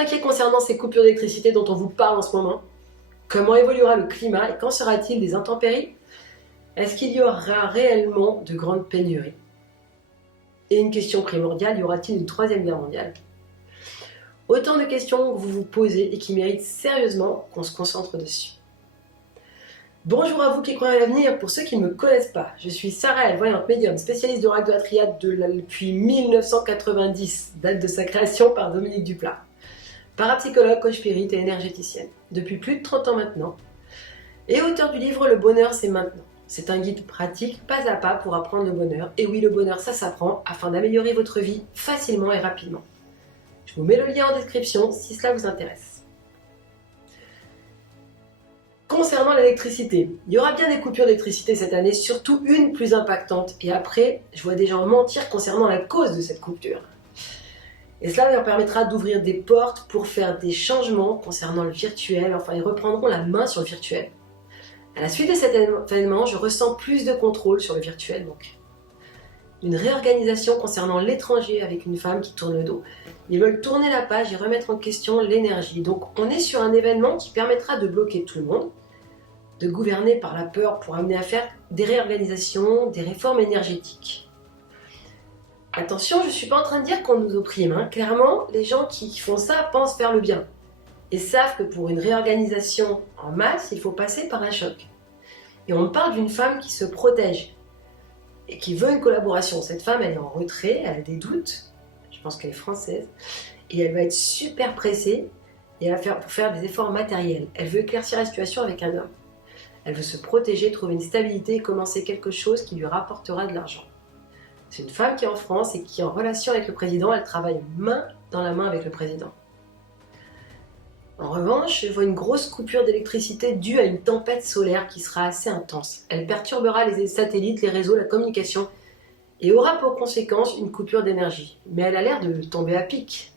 inquiet concernant ces coupures d'électricité dont on vous parle en ce moment? Comment évoluera le climat et quand sera-t-il des intempéries? Est-ce qu'il y aura réellement de grandes pénuries? Et une question primordiale, y aura-t-il une troisième guerre mondiale? Autant de questions que vous vous posez et qui méritent sérieusement qu'on se concentre dessus. Bonjour à vous qui croyez à l'avenir. Pour ceux qui ne me connaissent pas, je suis Sarah, voyante médium, spécialiste de règles de la triade depuis 1990, date de sa création par Dominique Duplat. Parapsychologue, coach spirit et énergéticienne, depuis plus de 30 ans maintenant, et auteur du livre Le bonheur c'est maintenant. C'est un guide pratique, pas à pas, pour apprendre le bonheur. Et oui, le bonheur, ça s'apprend, afin d'améliorer votre vie facilement et rapidement. Je vous mets le lien en description si cela vous intéresse. Concernant l'électricité, il y aura bien des coupures d'électricité cette année, surtout une plus impactante. Et après, je vois des gens mentir concernant la cause de cette coupure. Et cela leur permettra d'ouvrir des portes pour faire des changements concernant le virtuel. Enfin, ils reprendront la main sur le virtuel. À la suite de cet événement, je ressens plus de contrôle sur le virtuel donc. Une réorganisation concernant l'étranger avec une femme qui tourne le dos. Ils veulent tourner la page et remettre en question l'énergie. Donc on est sur un événement qui permettra de bloquer tout le monde, de gouverner par la peur pour amener à faire des réorganisations, des réformes énergétiques. Attention, je ne suis pas en train de dire qu'on nous opprime. Clairement, les gens qui font ça pensent faire le bien. Et savent que pour une réorganisation en masse, il faut passer par un choc. Et on parle d'une femme qui se protège et qui veut une collaboration. Cette femme, elle est en retrait, elle a des doutes, je pense qu'elle est française, et elle va être super pressée et elle va faire des efforts matériels. Elle veut éclaircir la situation avec un homme. Elle veut se protéger, trouver une stabilité et commencer quelque chose qui lui rapportera de l'argent. C'est une femme qui est en France et qui est en relation avec le président, elle travaille main dans la main avec le président. En revanche, je vois une grosse coupure d'électricité due à une tempête solaire qui sera assez intense. Elle perturbera les satellites, les réseaux, la communication et aura pour conséquence une coupure d'énergie. Mais elle a l'air de tomber à pic.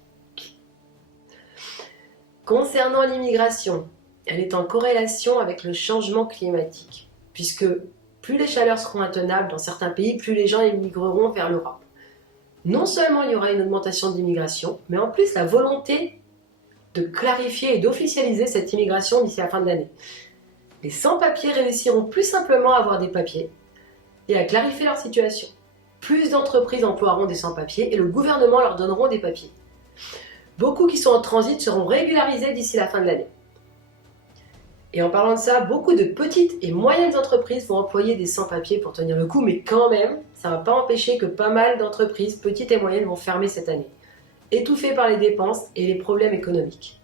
Concernant l'immigration, elle est en corrélation avec le changement climatique, puisque plus les chaleurs seront intenables dans certains pays, plus les gens émigreront vers l'Europe. Non seulement il y aura une augmentation de l'immigration, mais en plus la volonté de clarifier et d'officialiser cette immigration d'ici la fin de l'année. Les sans-papiers réussiront plus simplement à avoir des papiers et à clarifier leur situation. Plus d'entreprises emploieront des sans-papiers et le gouvernement leur donneront des papiers. Beaucoup qui sont en transit seront régularisés d'ici la fin de l'année. Et en parlant de ça, beaucoup de petites et moyennes entreprises vont employer des sans-papiers pour tenir le coup, mais quand même, ça ne va pas empêcher que pas mal d'entreprises, petites et moyennes, vont fermer cette année, étouffées par les dépenses et les problèmes économiques.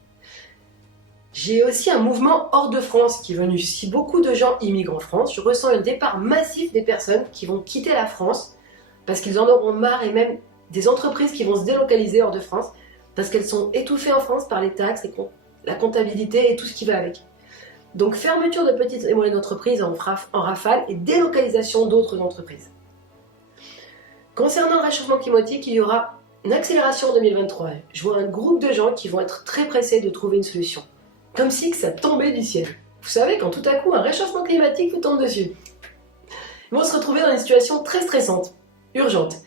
J'ai aussi un mouvement hors de France qui est venu. Si beaucoup de gens immigrent en France, je ressens un départ massif des personnes qui vont quitter la France parce qu'ils en auront marre, et même des entreprises qui vont se délocaliser hors de France parce qu'elles sont étouffées en France par les taxes et la comptabilité et tout ce qui va avec. Donc fermeture de petites et moyennes entreprises en rafale et délocalisation d'autres entreprises. Concernant le réchauffement climatique, il y aura une accélération en 2023. Je vois un groupe de gens qui vont être très pressés de trouver une solution. Comme si que ça tombait du ciel. Vous savez, quand tout à coup un réchauffement climatique vous tombe dessus. Ils vont se retrouver dans une situation très stressante, urgente.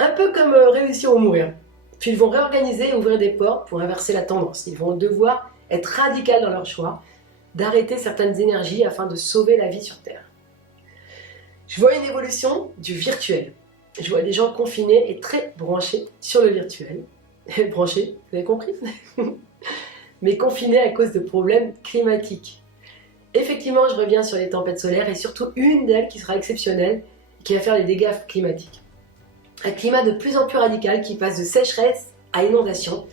Un peu comme réussir ou mourir. Puis ils vont réorganiser et ouvrir des portes pour inverser la tendance. Ils vont devoir être radicaux dans leur choix, d'arrêter certaines énergies afin de sauver la vie sur Terre. Je vois une évolution du virtuel. Je vois des gens confinés et très branchés sur le virtuel. Branchés, vous avez compris? Mais confinés à cause de problèmes climatiques. Effectivement, je reviens sur les tempêtes solaires et surtout une d'elles qui sera exceptionnelle et qui va faire des dégâts climatiques. Un climat de plus en plus radical qui passe de sécheresse à inondation,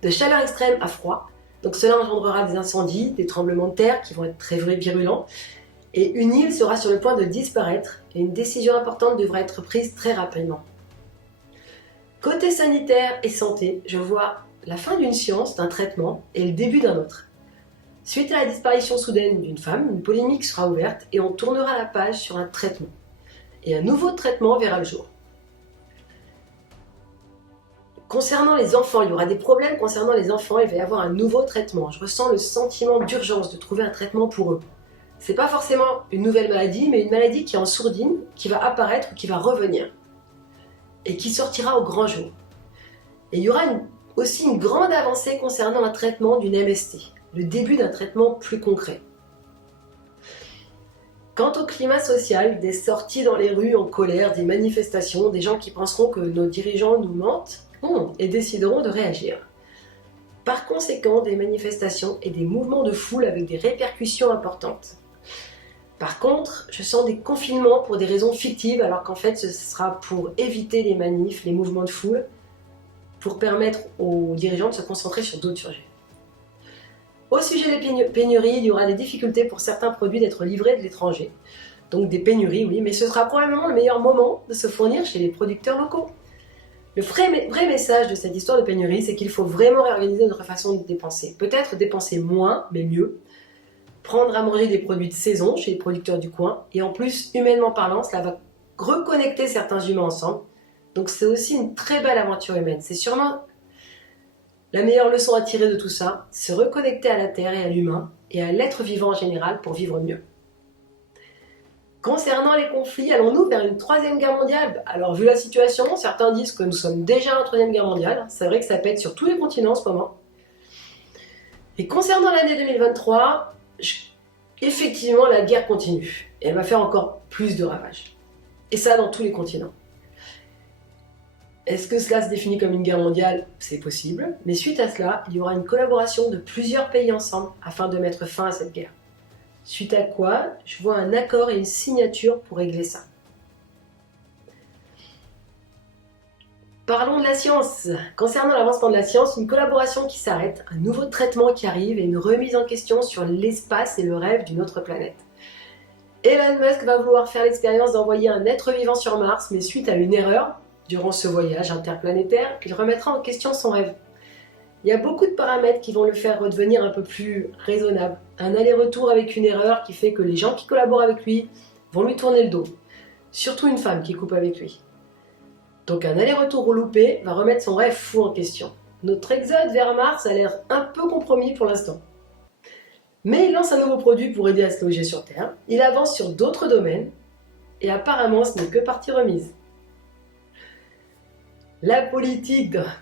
de chaleur extrême à froid. Donc cela engendrera des incendies, des tremblements de terre qui vont être très virulents. Et une île sera sur le point de disparaître et une décision importante devra être prise très rapidement. Côté sanitaire et santé, je vois la fin d'une science, d'un traitement et le début d'un autre. Suite à la disparition soudaine d'une femme, une polémique sera ouverte et on tournera la page sur un traitement. Et un nouveau traitement verra le jour. Concernant les enfants, il y aura des problèmes concernant les enfants, il va y avoir un nouveau traitement. Je ressens le sentiment d'urgence de trouver un traitement pour eux. C'est pas forcément une nouvelle maladie, mais une maladie qui est en sourdine, qui va apparaître ou qui va revenir. Et qui sortira au grand jour. Et il y aura aussi une grande avancée concernant un traitement d'une MST, le début d'un traitement plus concret. Quant au climat social, des sorties dans les rues en colère, des manifestations, des gens qui penseront que nos dirigeants nous mentent et décideront de réagir. Par conséquent, des manifestations et des mouvements de foule avec des répercussions importantes. Par contre, je sens des confinements pour des raisons fictives, alors qu'en fait, ce sera pour éviter les manifs, les mouvements de foule, pour permettre aux dirigeants de se concentrer sur d'autres sujets. Au sujet des pénuries, il y aura des difficultés pour certains produits d'être livrés de l'étranger. Donc des pénuries, oui, mais ce sera probablement le meilleur moment de se fournir chez les producteurs locaux. Le vrai message de cette histoire de pénurie, c'est qu'il faut vraiment réorganiser notre façon de dépenser. Peut-être dépenser moins, mais mieux. Prendre à manger des produits de saison chez les producteurs du coin. Et en plus, humainement parlant, cela va reconnecter certains humains ensemble. Donc c'est aussi une très belle aventure humaine. C'est sûrement la meilleure leçon à tirer de tout ça, se reconnecter à la Terre et à l'humain, et à l'être vivant en général pour vivre mieux. Concernant les conflits, allons-nous vers une troisième guerre mondiale? Alors vu la situation, certains disent que nous sommes déjà en troisième guerre mondiale. C'est vrai que ça pète sur tous les continents en ce moment. Et concernant l'année 2023, effectivement la guerre continue. Et elle va faire encore plus de ravages. Et ça dans tous les continents. Est-ce que cela se définit comme une guerre mondiale? C'est possible. Mais suite à cela, il y aura une collaboration de plusieurs pays ensemble afin de mettre fin à cette guerre. Suite à quoi, je vois un accord et une signature pour régler ça. Parlons de la science. Concernant l'avancement de la science, une collaboration qui s'arrête, un nouveau traitement qui arrive et une remise en question sur l'espace et le rêve d'une autre planète. Elon Musk va vouloir faire l'expérience d'envoyer un être vivant sur Mars, mais suite à une erreur, durant ce voyage interplanétaire, il remettra en question son rêve. Il y a beaucoup de paramètres qui vont le faire redevenir un peu plus raisonnable. Un aller-retour avec une erreur qui fait que les gens qui collaborent avec lui vont lui tourner le dos. Surtout une femme qui coupe avec lui. Donc un aller-retour loupé va remettre son rêve fou en question. Notre exode vers Mars a l'air un peu compromis pour l'instant. Mais il lance un nouveau produit pour aider à se loger sur Terre. Il avance sur d'autres domaines. Et apparemment ce n'est que partie remise.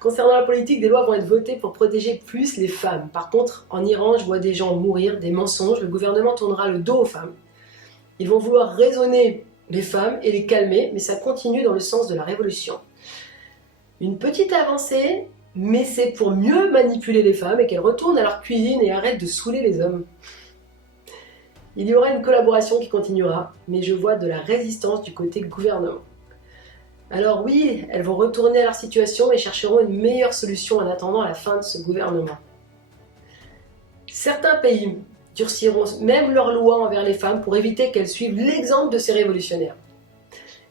Concernant la politique, des lois vont être votées pour protéger plus les femmes. Par contre, en Iran, je vois des gens mourir, des mensonges, le gouvernement tournera le dos aux femmes. Ils vont vouloir raisonner les femmes et les calmer, mais ça continue dans le sens de la révolution. Une petite avancée, mais c'est pour mieux manipuler les femmes et qu'elles retournent à leur cuisine et arrêtent de saouler les hommes. Il y aura une collaboration qui continuera, mais je vois de la résistance du côté gouvernement. Alors oui, elles vont retourner à leur situation et chercheront une meilleure solution en attendant la fin de ce gouvernement. Certains pays durciront même leurs lois envers les femmes pour éviter qu'elles suivent l'exemple de ces révolutionnaires.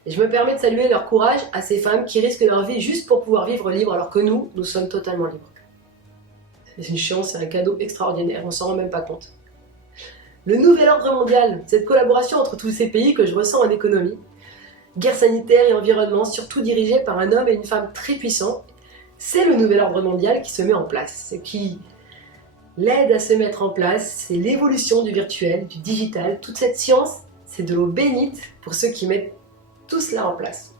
Et je me permets de saluer leur courage à ces femmes qui risquent leur vie juste pour pouvoir vivre libre alors que nous sommes totalement libres. C'est une chance, c'est un cadeau extraordinaire, on s'en rend même pas compte. Le nouvel ordre mondial, cette collaboration entre tous ces pays que je ressens en économie, guerre sanitaire et environnement, surtout dirigée par un homme et une femme très puissants, c'est le nouvel ordre mondial qui se met en place. Ce qui l'aide à se mettre en place, c'est l'évolution du virtuel, du digital. Toute cette science, c'est de l'eau bénite pour ceux qui mettent tout cela en place.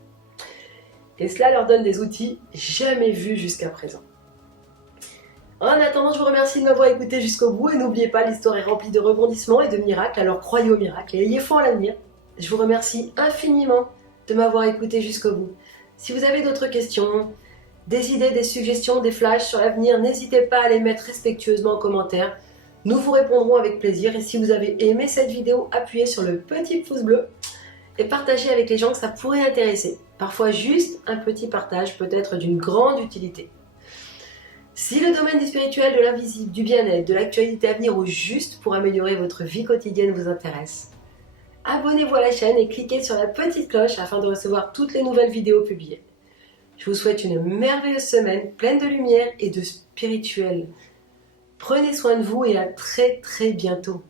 Et cela leur donne des outils jamais vus jusqu'à présent. En attendant, je vous remercie de m'avoir écouté jusqu'au bout et n'oubliez pas, l'histoire est remplie de rebondissements et de miracles, alors croyez aux miracles et ayez foi en l'avenir. Je vous remercie infiniment de m'avoir écouté jusqu'au bout. Si vous avez d'autres questions, des idées, des suggestions, des flashs sur l'avenir, n'hésitez pas à les mettre respectueusement en commentaire. Nous vous répondrons avec plaisir. Et si vous avez aimé cette vidéo, appuyez sur le petit pouce bleu et partagez avec les gens que ça pourrait intéresser. Parfois juste un petit partage peut être d'une grande utilité. Si le domaine du spirituel, de l'invisible, du bien-être, de l'actualité à venir ou juste pour améliorer votre vie quotidienne vous intéresse, abonnez-vous à la chaîne et cliquez sur la petite cloche afin de recevoir toutes les nouvelles vidéos publiées. Je vous souhaite une merveilleuse semaine pleine de lumière et de spirituel. Prenez soin de vous et à très bientôt.